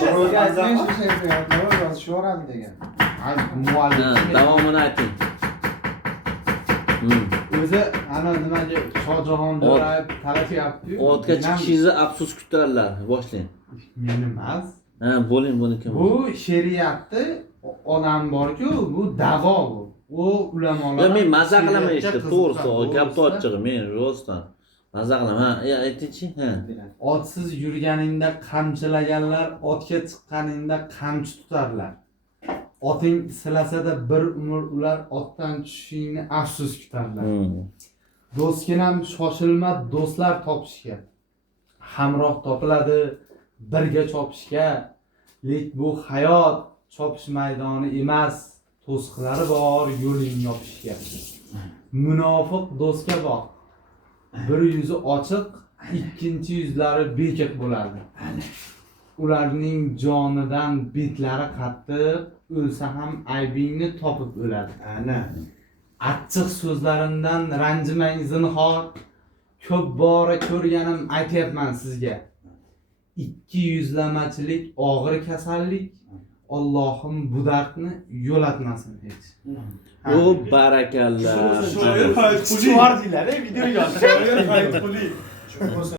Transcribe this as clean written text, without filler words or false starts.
So'rovga aytmay shu saytlarga yozishaveradi degan. Muallif. Davomini ayting. O'zi ana nimaga Shohjahon Jo'rayev talashyapti-yu. Otga chiqishingizni afsus kutarlar. Boshlang. Men emas. Ha, bo'ling buniki. Bu shariatda odam borku, bu davo bu. U ulamolar. Ya men maza qilaman işte, to'g'risi, gapni ochig'i men rostdan maza qilaman. Ha, aytingchi? Ha. Otsiz yurganingda qamchilaganlar, otga chiqqaningda qamchi tutarlar. Oting silasada bir umr ular otdan tushishingni afsus kutarlar. Do'stginam shoshilma do'stlar topishga. Hamroh topiladi birga chopishga. Lek bu hayot chopish maydoni emas. To'siqlari bor yo'ling yopishga. Munofiq do'stga boq. Bir yuzi ochiq, ikkinchi yuzlari bekiq bo'ladi. Ularning jonidan betlari qattiq, o'lsa ham aybingni topib o'ladi. Ana. Achchiq so'zlarimdan ranjimang zinhor. Ko'p bora ko'rganim aytayapman sizga. Ikki yuzlamachilik og'ir kasallik. Allohim bu dardni yo'latmasin hech. O barakalla. Shoir Hayitquli. Shoir deyiladi, video yozdi. Shoir Hayitquli.